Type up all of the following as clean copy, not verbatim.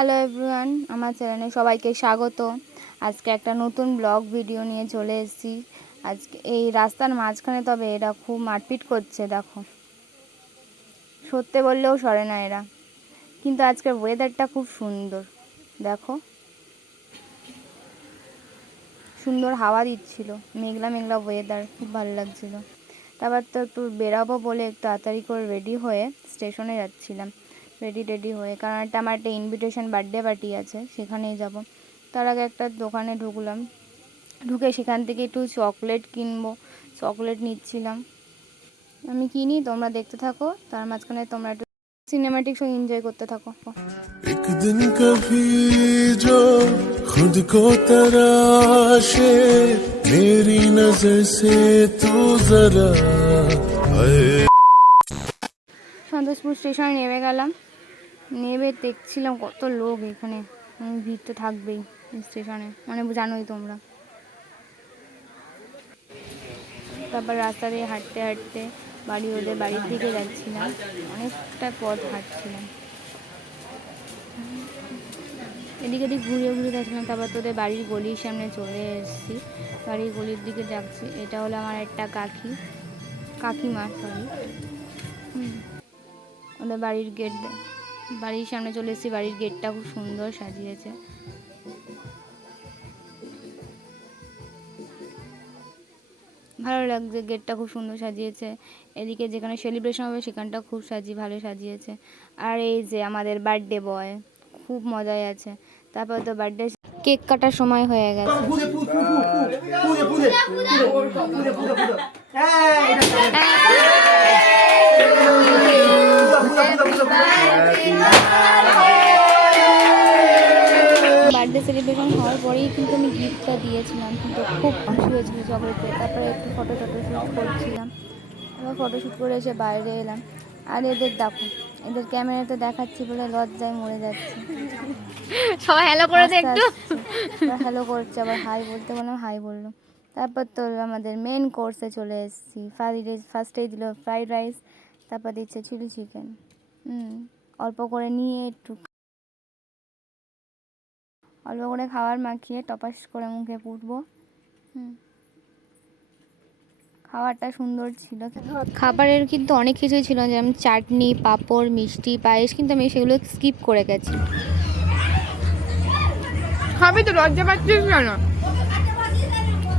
Hello everyone, আমার চ্যানেলে সবাইকে স্বাগত। আজকে একটা নতুন ব্লগ ভিডিও নিয়ে চলে এসেছি। আজকে এই রাস্তার মাঝখানে, তবে এরা খুব মারপিট করছে। দেখো, সত্যি বললেও সরে না এরা। কিন্তু আজকের ওয়েদারটা খুব সুন্দর, দেখো সুন্দর হাওয়া দিচ্ছিল, মেঘলা মেঘলা ওয়েদার, খুব ভালো লাগছিল। তারপর তো একটু বেরাবো বলে একটু তাড়াতাড়ি করে রেডি হয়ে স্টেশনে যাচ্ছিলাম। রেডি হয়ে, কারণ আমার একটা ইনভিটেশন বার্থডে পার্টি আছে, সেখানেই যাব। তার আগে একটা দোকানে ঢুকলাম, ঢুকে সেখান থেকে একটু চকলেট কিনবো, চকলেট নিচ্ছিলাম। আমি কিনি, তোমরা দেখতে থাকো, তার মাঝখানে তোমরা একটু সিনেমাটিক শো এনজয় করতে থাকো। एक दिन कभी जो खुद को तराशे मेरी नजर से तू जरा সন্তোষপুর স্টেশনে নেমে গেলাম। নেমে দেখছিলাম কত লোক এখানে, ভিড় তো থাকবেই স্টেশনে, মানে জানোই তোমরা। তারপর রাস্তা দিয়ে হাঁটতে হাঁটতে ওদের বাড়ির দিকে যাচ্ছিলাম, অনেকটা পথ হাঁটছিলাম, এদিকে ঘুরে ঘুরে যাচ্ছিলাম। তারপর তোদের বাড়ির গলির সামনে চলে এসেছি, বাড়ির গলির দিকে যাচ্ছি। এটা হলো আমার একটা কাকিমা, সরি। ওদের বাড়ির বাড়ির সামনে চলে এসেছি। বাড়ির গেটটা খুব সুন্দর সাজিয়েছে, ভালো লাগছে, গেটটা খুব সুন্দর সাজিয়েছে। এদিকে যেখানে সেলিব্রেশন হবে সেখানটা খুব ভালো সাজিয়েছে। আর এই যে আমাদের বার্থডে বয়, খুব মজায় আছে। তারপর তো বার্থডে কেক কাটার সময় হয়ে গেছে। বার্থডে সেলিব্রেশন হওয়ার পরেই কিন্তু আমি গিফটটা দিয়েছিলাম, কিন্তু খুব খুশি হয়েছিল চকলেট পেয়ে। তারপরে একটু ফটোশ্যুট করছিলাম, আবার ফটোশ্যুট করে এসে বাইরে এলাম। আর এদের দেখো, এদের ক্যামেরাতে দেখাচ্ছি বলে লজ্জায় মরে যাচ্ছে। সবাই হ্যালো করে দে একটু। হ্যালো করছে, আবার হাই বলতে বললাম, হাই বললো। তারপর তো আমাদের মেন কোর্সে চলে এসেছি। ফার্স্টেই দিল ফ্রাইড রাইস, তারপর দিচ্ছে চিলি চিকেন। অল্প করে নিয়ে অল্প করে খাবার মাখিয়ে টপাস করে মুখে পুরবো। খাবারটা সুন্দর ছিল। খাবারের কিন্তু অনেক কিছুই ছিল, যেমন চাটনি, পাঁপড়, মিষ্টি, পায়েস, কিন্তু আমি সেগুলো স্কিপ করে গেছি। খাবি তো, লজ্জা পাচ্ছিস কেন?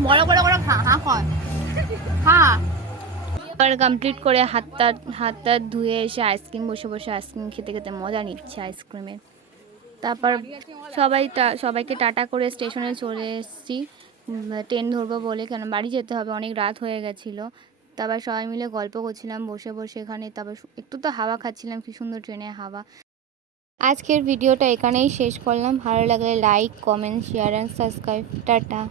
বড় করে খা। খাবার কমপ্লিট করে হাত ধুয়ে এসে আইসক্রিম বসে আইসক্রিম খেতে খেতে মজা নিচ্ছে আইসক্রিমের। তারপর সবাইকে টাটা করে স্টেশনে চলে এসেছি, ট্রেন ধরবো বলে, কেন বাড়ি যেতে হবে, অনেক রাত হয়ে গেছিলো। তারপর সবাই মিলে গল্প করছিলাম বসে এখানে। তারপর একটু তো হাওয়া খাচ্ছিলাম, কি সুন্দর ট্রেনের হাওয়া। আজকের ভিডিওটা এখানেই শেষ করলাম। ভালো লাগলে like, comment, share and subscribe. Tata.